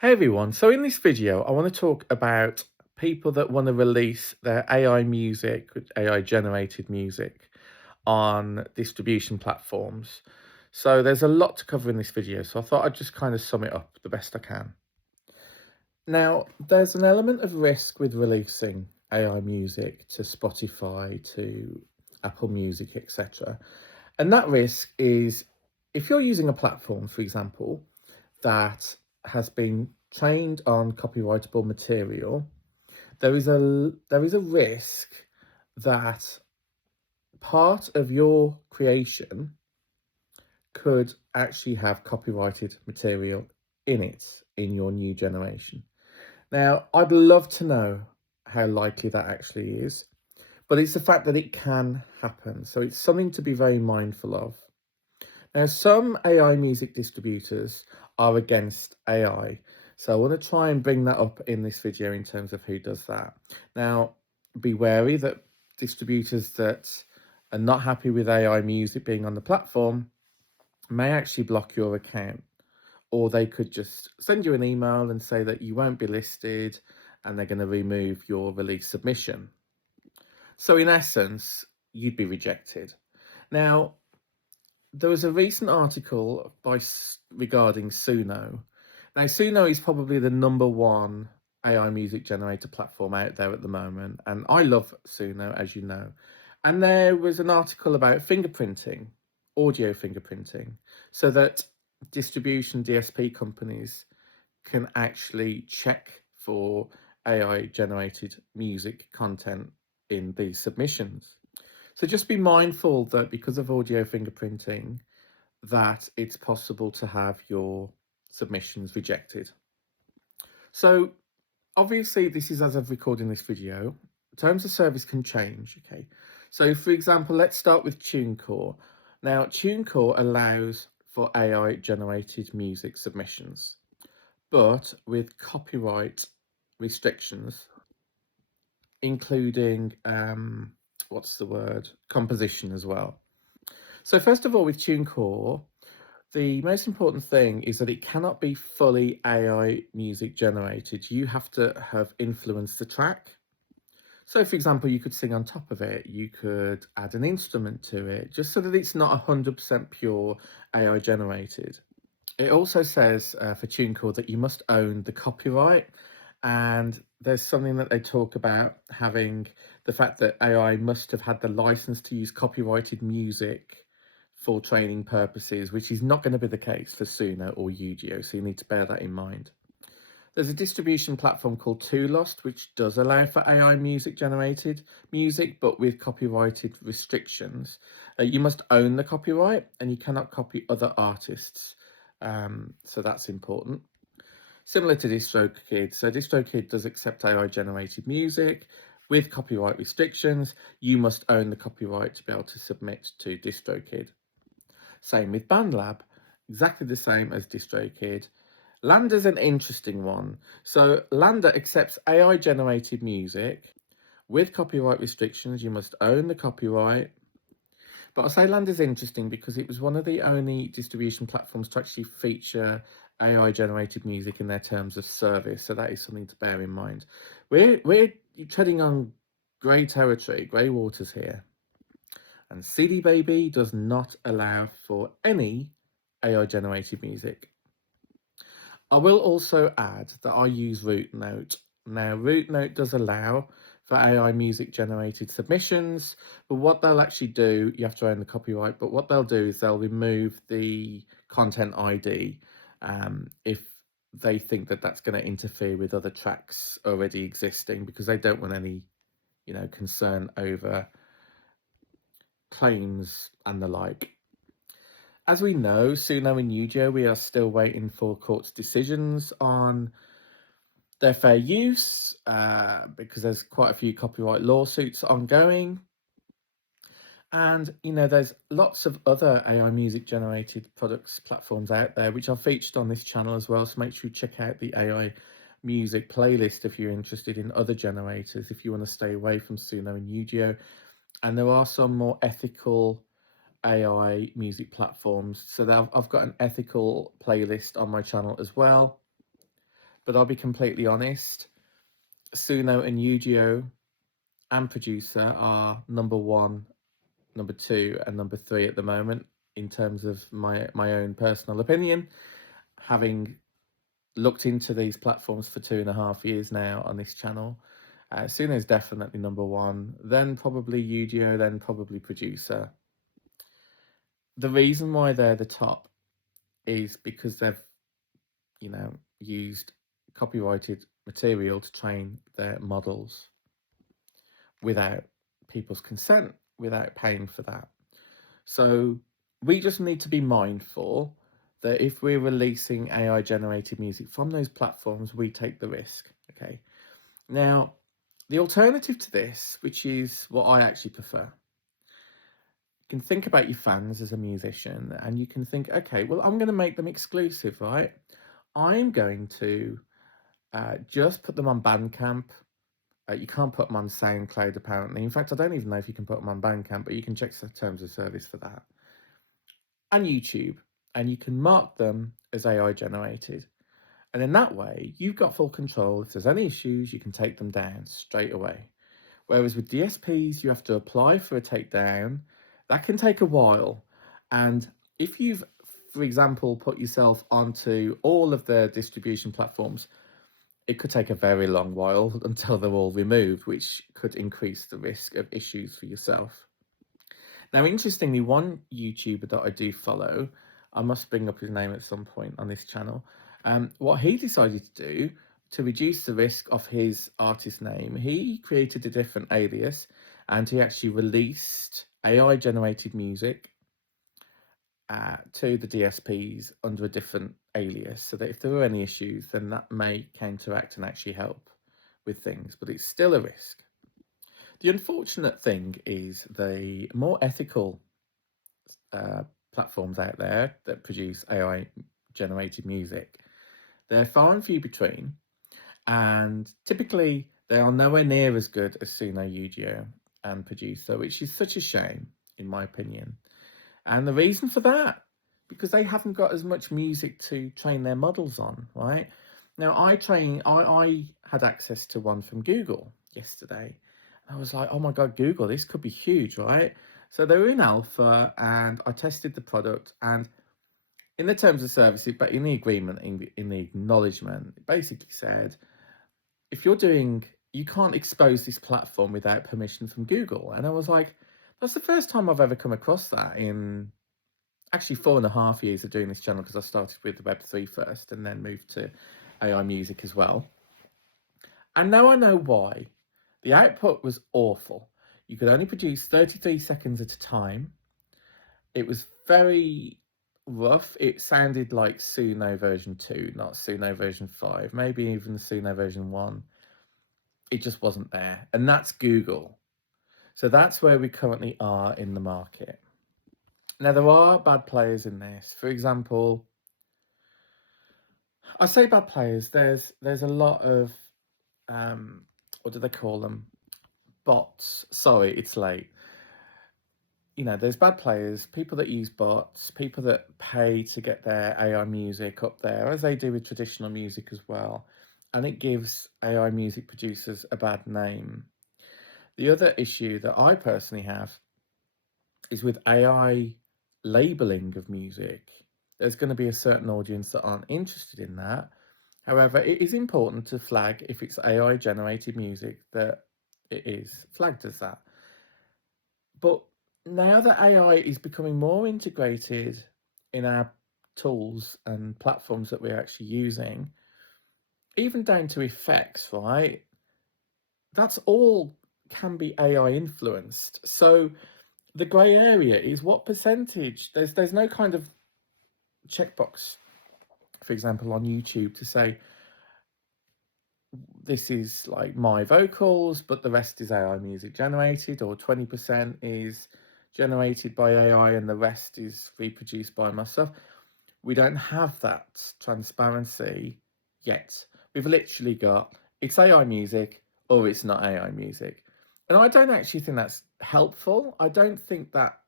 Hey everyone, so in this video, I want to talk about people that want to release their AI music, AI generated music on distribution platforms. So there's a lot to cover in this video, so I thought I'd just kind of sum it up the best I can. Now, there's an element of risk with releasing AI music to Spotify, to Apple Music, etc. And that risk is if you're using a platform, for example, that has been trained on copyrightable material, there is a risk that part of your creation could actually have copyrighted material in it in your new generation. Now, I'd love to know how likely that actually is, but it's the fact that it can happen. So it's something to be very mindful of. Now, some AI music distributors are against AI. So I want to try and bring that up in this video in terms of who does that. Now, be wary that distributors that are not happy with AI music being on the platform may actually block your account, or they could just send you an email and say that you won't be listed and they're going to remove your release submission. So in essence, you'd be rejected. Now, there was a recent article regarding Suno. Now, Suno is probably the #1 AI music generator platform out there at the moment, and I love Suno, as you know. And there was an article about fingerprinting, audio fingerprinting, so that distribution DSP companies can actually check for AI generated music content in these submissions. So just be mindful that because of audio fingerprinting, that it's possible to have your submissions rejected. So obviously this is as of recording this video. Terms of service can change, okay? So for example, let's start with TuneCore. Now, TuneCore allows for AI generated music submissions, but with copyright restrictions, including composition as well. So first of all, with TuneCore, the most important thing is that it cannot be fully AI music generated. You have to have influenced the track. So for example, you could sing on top of it, you could add an instrument to it, just so that it's not 100% pure AI generated. It also says for TuneCore that you must own the copyright, and there's something that they talk about having the fact that AI must have had the license to use copyrighted music for training purposes, which is not going to be the case for Suno or Ugio, so you need to bear that in mind. There's a distribution platform called Lost, which does allow for AI music generated music, but with copyrighted restrictions. You must own the copyright and you cannot copy other artists. So that's important. Similar to DistroKid. So DistroKid does accept AI generated music with copyright restrictions. You must own the copyright to be able to submit to DistroKid. Same with BandLab, exactly the same as DistroKid. Landa's an interesting one. So Landa accepts AI generated music with copyright restrictions. You must own the copyright. But I say Landa's interesting because it was one of the only distribution platforms to actually feature AI generated music in their terms of service. So that is something to bear in mind. We're treading on grey territory, grey waters here. And CD Baby does not allow for any AI generated music. I will also add that I use RootNote. Now, RootNote does allow for AI music generated submissions, but what they'll actually do, you have to own the copyright, but what they'll do is they'll remove the content ID if they think that that's going to interfere with other tracks already existing, because they don't want any, concern over claims and the like. As we know, Suno and Ugio, we are still waiting for court's decisions on their fair use because there's quite a few copyright lawsuits ongoing. And, there's lots of other AI music generated products platforms out there, which are featured on this channel as well. So make sure you check out the AI music playlist if you're interested in other generators, if you want to stay away from Suno and Ugio. And there are some more ethical AI music platforms. So I've got an ethical playlist on my channel as well. But I'll be completely honest, Suno and Ugio and Producer are number one, number two, and number three at the moment in terms of my own personal opinion, having looked into these platforms for 2.5 years now on this channel. Suno is definitely number one, then probably Ugio, then probably Producer. The reason why they're the top is because they've, used copyrighted material to train their models without people's consent, without paying for that. So we just need to be mindful that if we're releasing AI generated music from those platforms, we take the risk. Okay. Now, the alternative to this, which is what I actually prefer, you can think about your fans as a musician and you can think, okay, well, I'm going to make them exclusive, right? I'm going to just put them on Bandcamp. You can't put them on SoundCloud, apparently. In fact, I don't even know if you can put them on Bandcamp, but you can check the terms of service for that. And YouTube. And you can mark them as AI generated. And in that way, you've got full control. If there's any issues, you can take them down straight away. Whereas with DSPs, you have to apply for a takedown. That can take a while. And if you've, for example, put yourself onto all of the distribution platforms, it could take a very long while until they're all removed, which could increase the risk of issues for yourself. Now, interestingly, one YouTuber that I do follow, I must bring up his name at some point on this channel, what he decided to do to reduce the risk of his artist name, he created a different alias and he actually released AI-generated music to the DSPs under a different alias, so that if there were any issues, then that may counteract and actually help with things, but it's still a risk. The unfortunate thing is the more ethical platforms out there that produce AI generated music, they're far and few between, and typically they are nowhere near as good as Suno, Ugio and Producer, which is such a shame in my opinion. And the reason for that, because they haven't got as much music to train their models on, right? Now, I had access to one from Google yesterday. I was like, oh my God, Google, this could be huge, right? So they were in alpha and I tested the product, and in the terms of service, but in the agreement, in the acknowledgement, it basically said, if you're doing, you can't expose this platform without permission from Google. And I was like, that's the first time I've ever come across that in actually 4.5 years of doing this channel, because I started with Web3 first and then moved to AI music as well. And now I know why. The output was awful. You could only produce 33 seconds at a time. It was very rough. It sounded like Suno version 2, not Suno version 5, maybe even Suno version 1. It just wasn't there. And that's Google. So that's where we currently are in the market. Now, there are bad players in this. For example, I say bad players, there's a lot of, what do they call them? Bots. Sorry, it's late. There's bad players, people that use bots, people that pay to get their AI music up there, as they do with traditional music as well. And it gives AI music producers a bad name. The other issue that I personally have is with AI labeling of music. There's going to be a certain audience that aren't interested in that. However, it is important to flag, if it's AI generated music, that it is flagged as that. But now that AI is becoming more integrated in our tools and platforms that we're actually using, even down to effects, right? That's all can be AI influenced. So the grey area is what percentage. There's no kind of checkbox, for example, on YouTube to say this is like my vocals, but the rest is AI music generated, or 20% is generated by AI and the rest is reproduced by myself. We don't have that transparency yet. We've literally got, it's AI music or it's not AI music. And I don't actually think that's helpful. I don't think that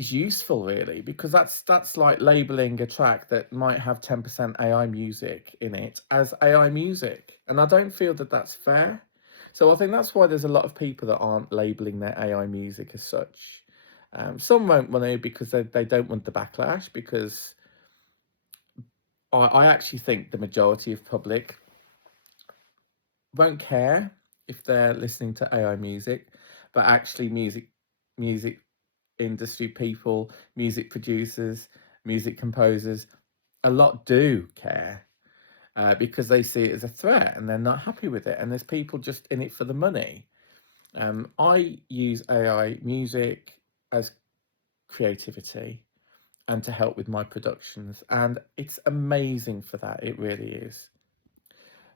is useful really, because that's like labeling a track that might have 10% AI music in it as AI music, and I don't feel that that's fair. So I think that's why there's a lot of people that aren't labeling their AI music as such. Some won't want to because they don't want the backlash, because I actually think the majority of public won't care if they're listening to AI music, but actually music industry people, music producers, music composers, a lot do care, because they see it as a threat and they're not happy with it. And there's people just in it for the money. I use AI music as creativity and to help with my productions, and it's amazing for that. It really is.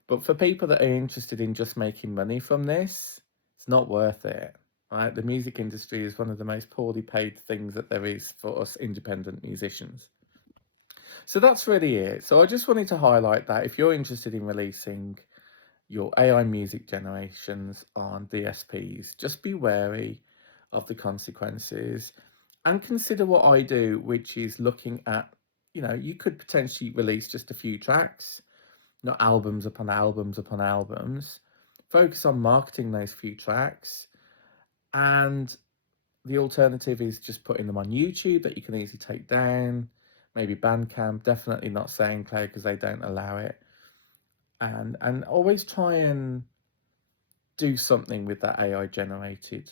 But for people that are interested in just making money from this, it's not worth it. Right? The music industry is one of the most poorly paid things that there is for us independent musicians. So that's really it. So I just wanted to highlight that if you're interested in releasing your AI music generations on DSPs, just be wary of the consequences and consider what I do, which is looking at, you could potentially release just a few tracks, not albums upon albums upon albums. Focus on marketing those few tracks. And the alternative is just putting them on YouTube that you can easily take down. Maybe Bandcamp, definitely not SoundCloud because they don't allow it. And always try and do something with that AI generated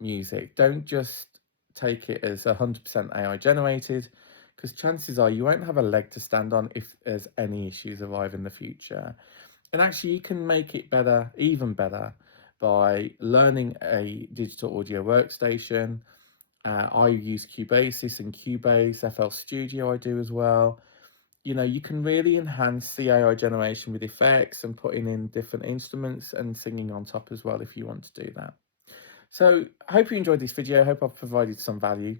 music. Don't just take it as 100% AI generated, because chances are you won't have a leg to stand on if there's any issues arrive in the future. And actually, you can make it better, even better, by learning a digital audio workstation. I use Cubasis and Cubase, FL Studio I do as well. You can really enhance the AI generation with effects and putting in different instruments and singing on top as well if you want to do that. So I hope you enjoyed this video. I hope I've provided some value.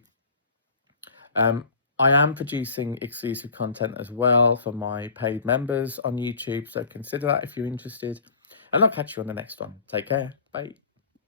Um, I am producing exclusive content as well for my paid members on YouTube, so consider that if you're interested. And I'll catch you on the next one. Take care. Bye.